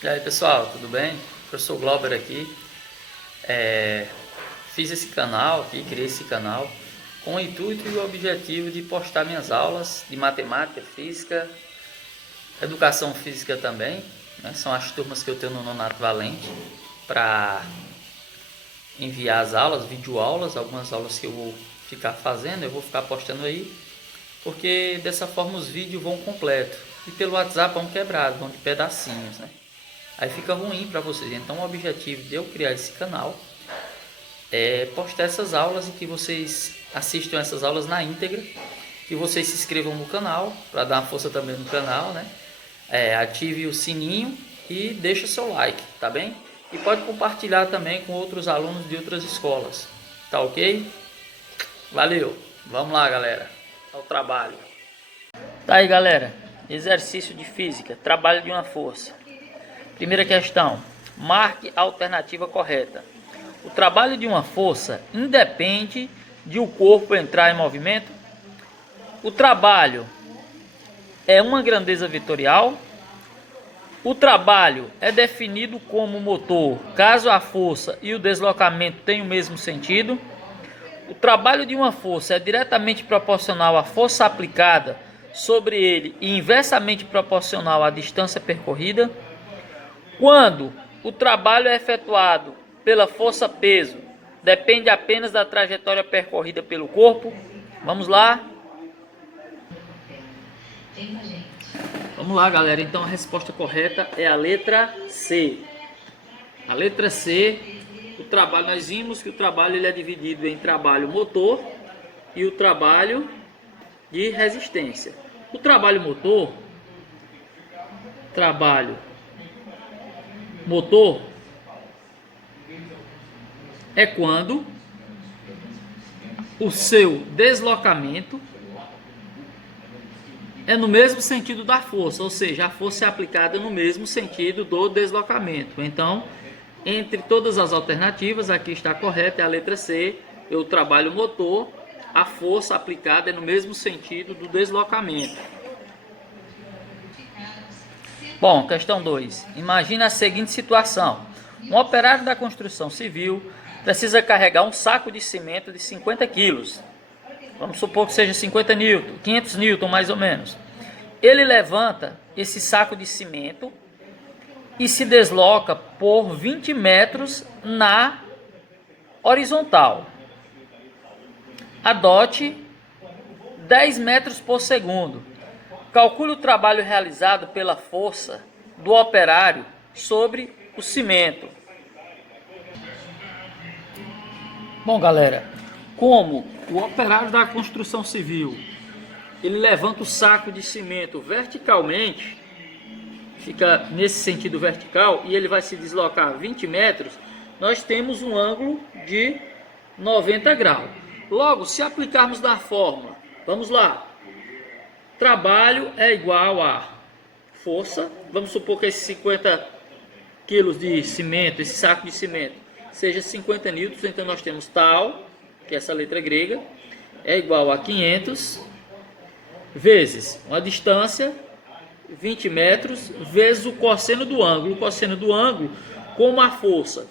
E aí pessoal, tudo bem? Professor Glauber aqui. Fiz esse canal aqui, criei esse canal com o intuito e o objetivo de postar minhas aulas de matemática, física, educação física também, né? São as turmas que eu tenho no Nonato Valente para enviar as aulas, videoaulas, algumas aulas que eu vou ficar fazendo, eu vou ficar postando aí, porque dessa forma os vídeos vão completo e pelo WhatsApp vão quebrados, vão de pedacinhos, né? Aí fica ruim para vocês. Então o objetivo de eu criar esse canal é postar essas aulas e que vocês assistam essas aulas na íntegra, que vocês se inscrevam no canal para dar uma força também no canal, né? Ative o sininho e deixa seu like, tá bem? E pode compartilhar também com outros alunos de outras escolas, tá ok? Valeu, vamos lá galera, ao trabalho. Tá aí galera, exercício de física, trabalho de uma força. Primeira questão, marque a alternativa correta. O trabalho de uma força independe de o corpo entrar em movimento? O trabalho é uma grandeza vetorial? O trabalho é definido como motor caso a força e o deslocamento tenham o mesmo sentido? O trabalho de uma força é diretamente proporcional à força aplicada sobre ele e inversamente proporcional à distância percorrida? Quando o trabalho é efetuado pela força-peso, depende apenas da trajetória percorrida pelo corpo? Vamos lá? Vamos lá, galera. Então a resposta correta é a letra C. A letra C, o trabalho, nós vimos que o trabalho ele é dividido em trabalho motor e o trabalho de resistência. O trabalho motor é quando o seu deslocamento é no mesmo sentido da força, ou seja, a força é aplicada no mesmo sentido do deslocamento. Então, entre todas as alternativas, aqui está correta, é a letra C, o trabalho motor, a força aplicada é no mesmo sentido do deslocamento. Bom, questão 2. Imagina a seguinte situação. Um operário da construção civil precisa carregar um saco de cimento de 50 quilos. Vamos supor que seja 50 newton, 500 newton mais ou menos. Ele levanta esse saco de cimento e se desloca por 20 metros na horizontal. Adote 10 metros por segundo. Calcule o trabalho realizado pela força do operário sobre o cimento. Bom, galera, como o operário da construção civil, ele levanta o saco de cimento verticalmente, fica nesse sentido vertical, e ele vai se deslocar 20 metros, nós temos um ângulo de 90 graus. Logo, se aplicarmos da fórmula, vamos lá, trabalho é igual a força, vamos supor que esses 50 quilos de cimento, esse saco de cimento, seja 50 newtons, então nós temos tal, que é essa letra grega, é igual a 500, vezes uma distância, 20 metros, vezes o cosseno do ângulo. O cosseno do ângulo, como a força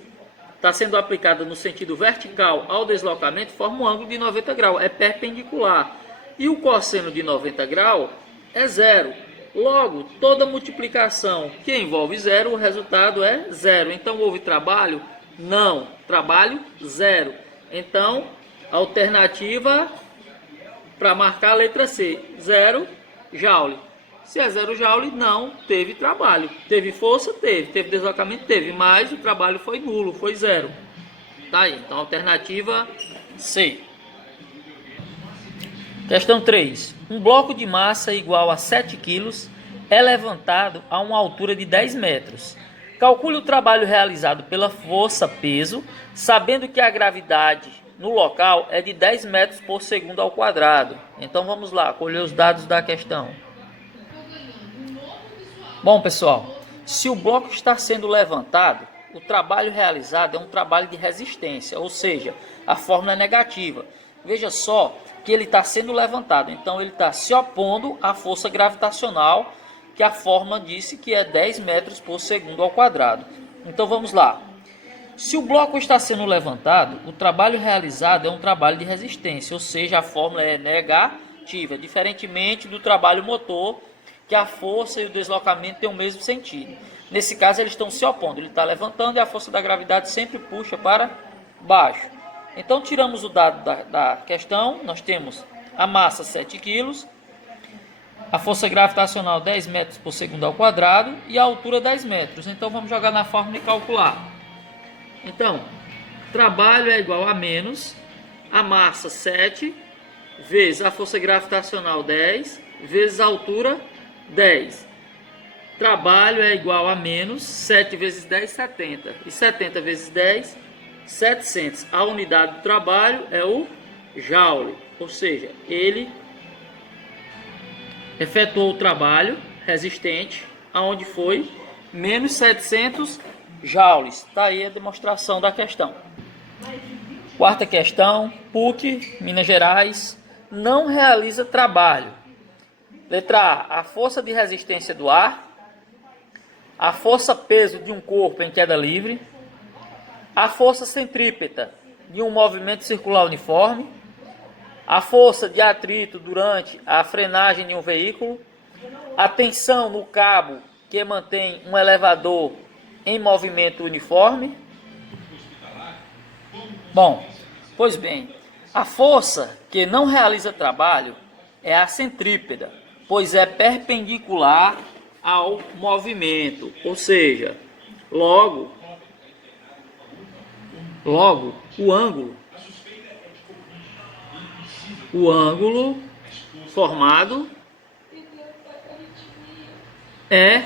está sendo aplicada no sentido vertical ao deslocamento, forma um ângulo de 90 graus, é perpendicular. E o cosseno de 90 graus é zero. Logo, toda multiplicação que envolve zero, o resultado é zero. Então, houve trabalho? Não. Trabalho, zero. Então, alternativa para marcar a letra C, 0 joule. Se é 0 joule, não teve trabalho. Teve força? Teve. Teve deslocamento? Teve. Mas o trabalho foi nulo, foi zero. Tá aí. Então, alternativa C. Questão 3. Um bloco de massa igual a 7 kg é levantado a uma altura de 10 metros. Calcule o trabalho realizado pela força-peso, sabendo que a gravidade no local é de 10 metros por segundo ao quadrado. Então vamos lá, colher os dados da questão. Bom pessoal, se o bloco está sendo levantado, o trabalho realizado é um trabalho de resistência, ou seja, a fórmula é negativa. Veja só que ele está sendo levantado, então ele está se opondo à força gravitacional que a fórmula disse que é 10 metros por segundo ao quadrado. Então vamos lá. Se o bloco está sendo levantado, o trabalho realizado é um trabalho de resistência, ou seja, a fórmula é negativa, diferentemente do trabalho motor, que a força e o deslocamento têm o mesmo sentido. Nesse caso, eles estão se opondo, ele está levantando e a força da gravidade sempre puxa para baixo. Então, tiramos o dado da questão, nós temos a massa 7 kg, a força gravitacional 10 metros por segundo ao quadrado e a altura 10 metros. Então, vamos jogar na fórmula e calcular. Então, trabalho é igual a menos a massa 7 vezes a força gravitacional 10 vezes a altura 10. Trabalho é igual a menos 7 vezes 10, 70. E 70 vezes 10, 700. A unidade do trabalho é o joule. Ou seja, ele efetuou o trabalho resistente, aonde foi menos 700 joules. Está aí a demonstração da questão. Quarta questão, PUC, Minas Gerais, não realiza trabalho. Letra A, a força de resistência do ar, a força peso de um corpo em queda livre, a força centrípeta de um movimento circular uniforme, a força de atrito durante a frenagem de um veículo, a tensão no cabo que mantém um elevador em movimento uniforme. Bom, pois bem, a força que não realiza trabalho é a centrípeta, pois é perpendicular ao movimento, ou seja, logo o ângulo formado é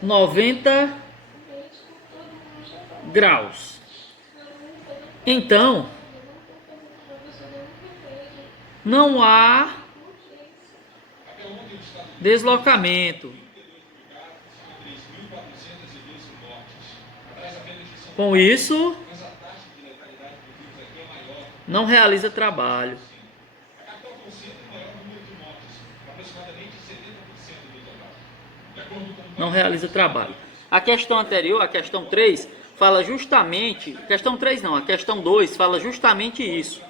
90 graus. Então, não há deslocamento. Com isso, não realiza trabalho. Não realiza trabalho. A questão anterior, a questão 3, fala justamente... Questão 3 não, a questão 2 fala justamente isso.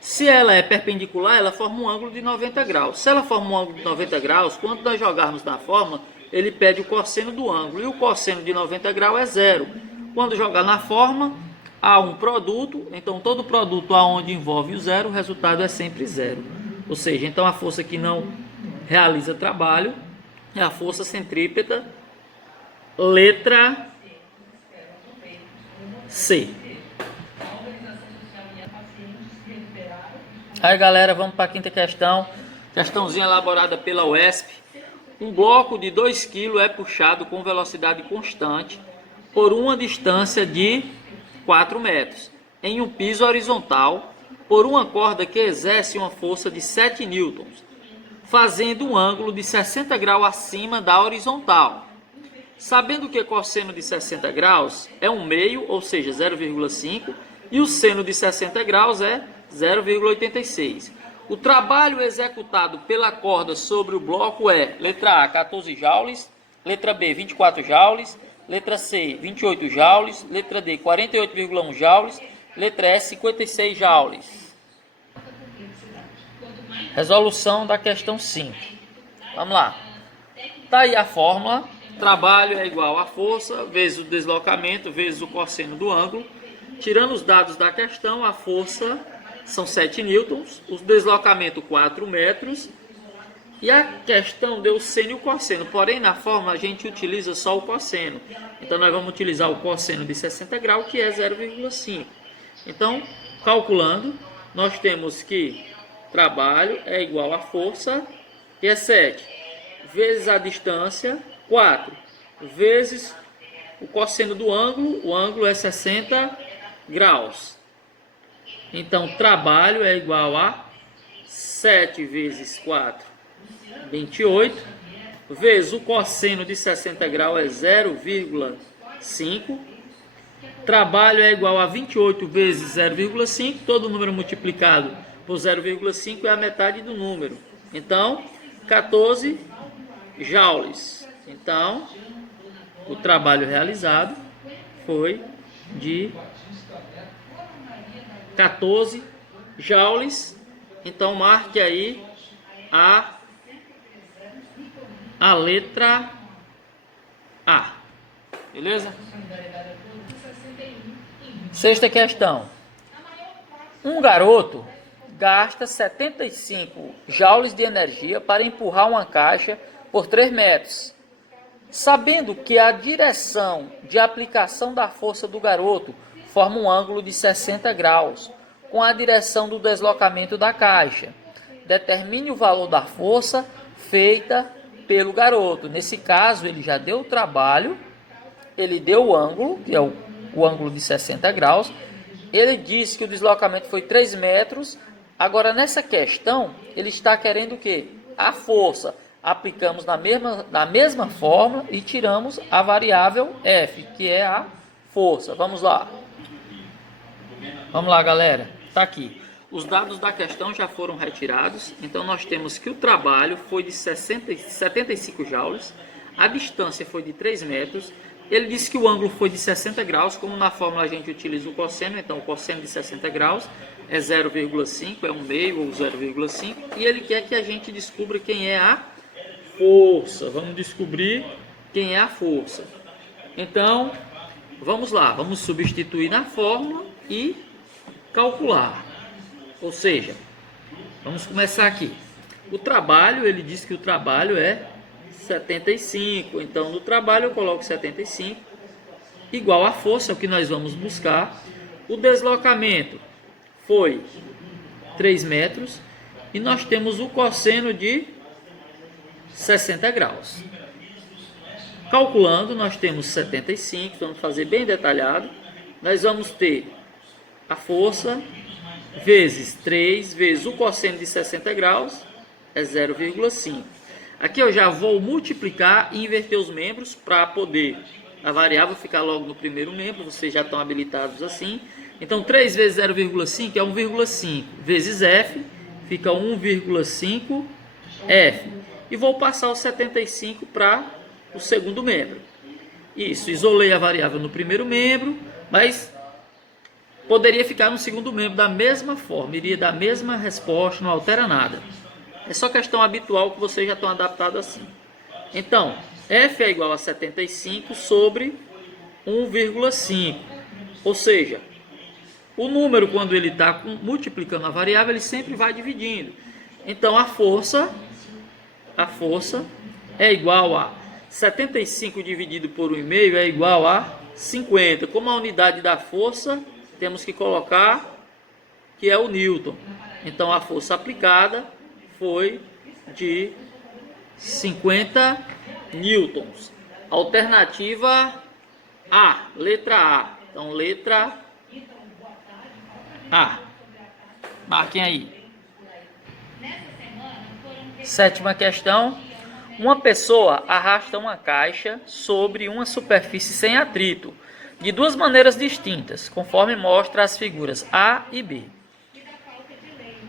Se ela é perpendicular, ela forma um ângulo de 90 graus. Se ela forma um ângulo de 90 graus, quando nós jogarmos na fórmula, ele pede o cosseno do ângulo. E o cosseno de 90 graus é zero. Quando jogar na fórmula, há um produto. Então, todo produto aonde envolve o zero, o resultado é sempre zero. Ou seja, então a força que não realiza trabalho é a força centrípeta, letra C. Aí, galera, vamos para a quinta questão. Questãozinha elaborada pela UESP. Um bloco de 2 kg é puxado com velocidade constante por uma distância de 4 metros em um piso horizontal por uma corda que exerce uma força de 7 newtons, fazendo um ângulo de 60 graus acima da horizontal. Sabendo que o cosseno de 60 graus é 1 meio, ou seja, 0,5, e o seno de 60 graus é 0,86. O trabalho executado pela corda sobre o bloco é: letra A, 14 joules, letra B, 24 joules, letra C, 28 joules, letra D, 48,1 joules, letra E, 56 joules. Resolução da questão 5. Vamos lá. Está aí a fórmula. Trabalho é igual a força vezes o deslocamento vezes o cosseno do ângulo. Tirando os dados da questão, a força são 7 newtons, o deslocamento 4 metros. E a questão deu o seno e o cosseno. Porém, na fórmula a gente utiliza só o cosseno. Então, nós vamos utilizar o cosseno de 60 graus, que é 0,5. Então, calculando, nós temos que trabalho é igual a força, que é 7, vezes a distância, 4, vezes o cosseno do ângulo, o ângulo é 60 graus. Então, trabalho é igual a 7 vezes 4, 28, vezes o cosseno de 60 graus é 0,5. Trabalho é igual a 28 vezes 0,5, todo número multiplicado por 0,5 é a metade do número. Então, 14 joules. Então, o trabalho realizado foi de 14 joules. Então, marque aí a letra A. Beleza? Sexta questão. Um garoto gasta 75 joules de energia para empurrar uma caixa por 3 metros. Sabendo que a direção de aplicação da força do garoto forma um ângulo de 60 graus com a direção do deslocamento da caixa, determine o valor da força feita pelo garoto. Nesse caso, ele já deu o trabalho, ele deu o ângulo, que é o ângulo de 60 graus, ele disse que o deslocamento foi 3 metros. Agora, nessa questão, ele está querendo o quê? A força. Aplicamos na mesma forma e tiramos a variável F, que é a força. Vamos lá. Vamos lá, galera. Está aqui. Os dados da questão já foram retirados. Então, nós temos que o trabalho foi de 75 joules. A distância foi de 3 metros. Ele disse que o ângulo foi de 60 graus. Como na fórmula a gente utiliza o cosseno, então o cosseno de 60 graus é 0,5, é 1/2 ou 0,5. E ele quer que a gente descubra quem é a força. Vamos descobrir quem é a força. Então, vamos lá. Vamos substituir na fórmula e calcular. Ou seja, vamos começar aqui. O trabalho, ele diz que o trabalho é 75. Então, no trabalho eu coloco 75 igual a força, é o que nós vamos buscar. O deslocamento foi 3 metros e nós temos o cosseno de 60 graus. Calculando, nós temos 75, vamos fazer bem detalhado. Nós vamos ter a força vezes 3 vezes o cosseno de 60 graus, é 0,5. Aqui eu já vou multiplicar e inverter os membros para poder a variável ficar logo no primeiro membro. Vocês já estão habilitados assim. Então 3 vezes 0,5 é 1,5 vezes F, fica 1,5 F. E vou passar o 75 para o segundo membro. Isso, isolei a variável no primeiro membro, mas poderia ficar no segundo membro da mesma forma, iria dar a mesma resposta, não altera nada. É só questão habitual que vocês já estão adaptados assim. Então, F é igual a 75 sobre 1,5. Ou seja, o número, quando ele está multiplicando a variável, ele sempre vai dividindo. Então, a força é igual a 75 dividido por 1,5 é igual a 50. Como a unidade da força, temos que colocar que é o Newton. Então, a força aplicada foi de 50 newtons. Alternativa A, letra A. Então, letra A. Marquem aí. Sétima questão. Uma pessoa arrasta uma caixa sobre uma superfície sem atrito, de duas maneiras distintas, conforme mostra as figuras A e B.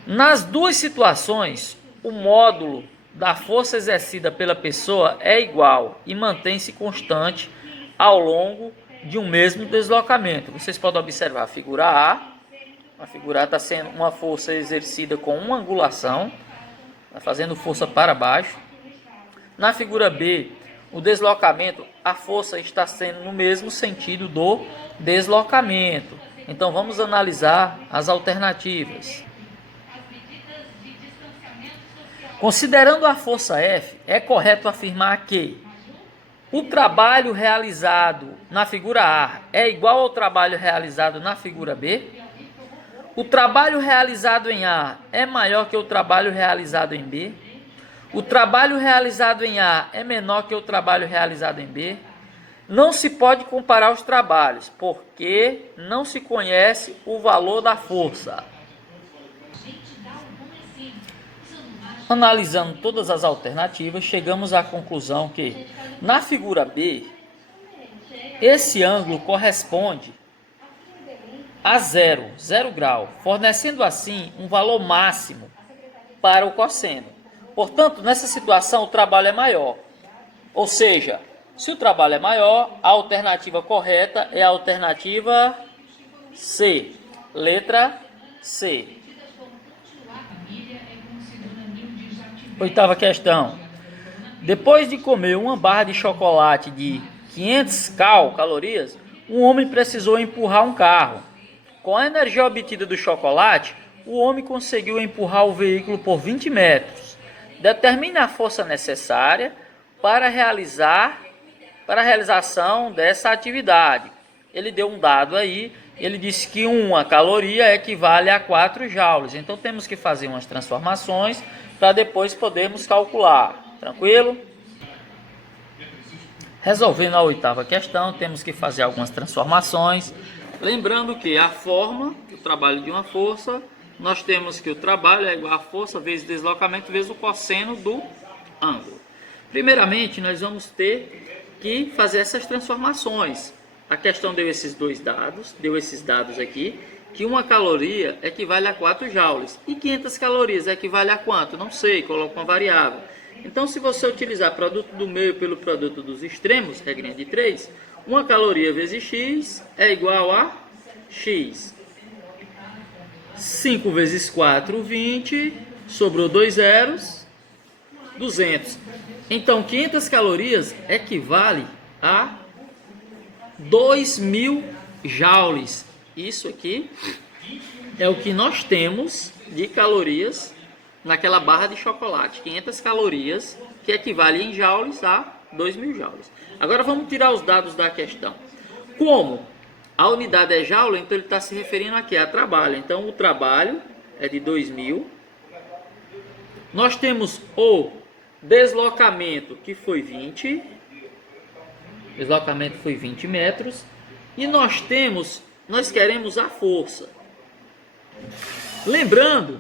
Nas duas situações, o módulo da força exercida pela pessoa é igual e mantém-se constante ao longo de um mesmo deslocamento. Vocês podem observar a figura A figura A está sendo uma força exercida com uma angulação, está fazendo força para baixo. Na figura B, o deslocamento, a força está sendo no mesmo sentido do deslocamento. Então vamos analisar as alternativas. Considerando a força F, é correto afirmar que o trabalho realizado na figura A é igual ao trabalho realizado na figura B? O trabalho realizado em A é maior que o trabalho realizado em B? O trabalho realizado em A é menor que o trabalho realizado em B? Não se pode comparar os trabalhos, porque não se conhece o valor da força. Analisando todas as alternativas, chegamos à conclusão que, na figura B, esse ângulo corresponde a zero grau, fornecendo assim um valor máximo para o cosseno. Portanto, nessa situação, o trabalho é maior. Ou seja, se o trabalho é maior, a alternativa correta é a alternativa C. Letra C. Oitava questão. Depois de comer uma barra de chocolate de 500 calorias, um homem precisou empurrar um carro. Com a energia obtida do chocolate, o homem conseguiu empurrar o veículo por 20 metros. Determine a força necessária para a realização dessa atividade. Ele deu um dado aí, ele disse que uma caloria equivale a 4 joules. Então temos que fazer umas transformações para depois podermos calcular. Tranquilo? Resolvendo a oitava questão, temos que fazer algumas transformações. Lembrando que a forma do trabalho de uma força, nós temos que o trabalho é igual a força vezes deslocamento vezes o cosseno do ângulo. Primeiramente, nós vamos ter que fazer essas transformações. A questão deu esses dados aqui, que uma caloria equivale a 4 joules. E 500 calorias equivale a quanto? Não sei, coloco uma variável. Então, se você utilizar produto do meio pelo produto dos extremos, regrinha de 3, uma caloria vezes x é igual a x. 5 vezes 4, 20. Sobrou 2 zeros, 200. Então, 500 calorias equivale a 2.000 joules. Isso aqui é o que nós temos de calorias naquela barra de chocolate. 500 calorias, que equivale em joules a 2.000 joules. Agora vamos tirar os dados da questão. Como a unidade é joule, então ele está se referindo aqui a trabalho. Então o trabalho é de 2.000. Nós temos o deslocamento, que foi 20. Deslocamento foi 20 metros. E nós queremos a força. Lembrando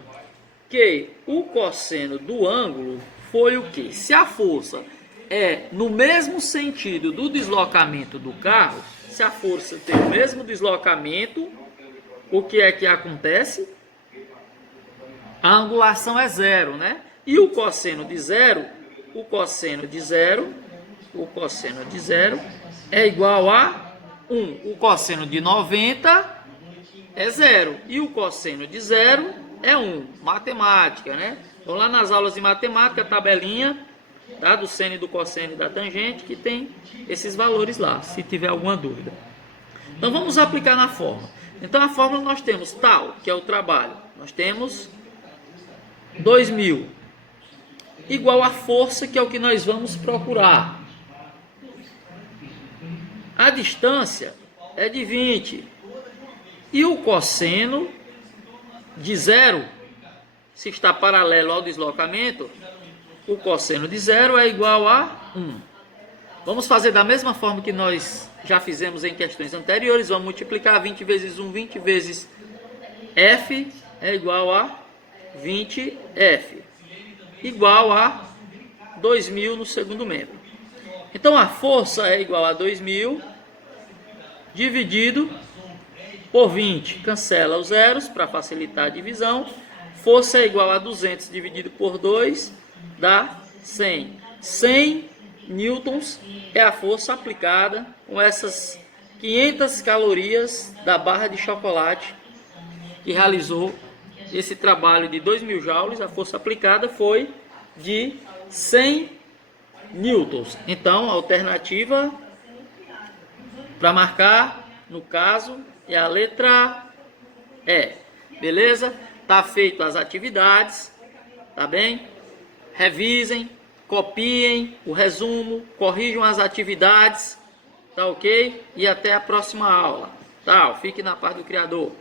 que o cosseno do ângulo foi o que? Se a força é no mesmo sentido do deslocamento do carro, se a força tem o mesmo deslocamento, o que é que acontece? A angulação é zero, né? E o cosseno de zero é igual a 1. O cosseno de 90 é zero. E o cosseno de zero é 1. Matemática, né? Então lá nas aulas de matemática, tabelinha, tá? Do seno e do cosseno e da tangente, que tem esses valores lá, se tiver alguma dúvida. Então vamos aplicar na fórmula. Então a fórmula nós temos tal, que é o trabalho. Nós temos 2.000 igual a força, que é o que nós vamos procurar. A distância é de 20. E o cosseno de zero, se está paralelo ao deslocamento, o cosseno de zero é igual a 1. Vamos fazer da mesma forma que nós já fizemos em questões anteriores. Vamos multiplicar 20 vezes 1, 20 vezes F é igual a 20F. Igual a 2.000 no segundo membro. Então a força é igual a 2.000 dividido por 20. Cancela os zeros para facilitar a divisão. Força é igual a 200 dividido por 2 dá 100. 100 newtons é a força aplicada com essas 500 calorias da barra de chocolate que realizou esse trabalho de 2.000 joules. A força aplicada foi de 100 newtons. Então a alternativa para marcar, no caso, é a letra E. Beleza? Tá feito as atividades, tá bem? Revisem, copiem o resumo, corrijam as atividades, tá ok? E até a próxima aula. Tá? Fique na paz do Criador.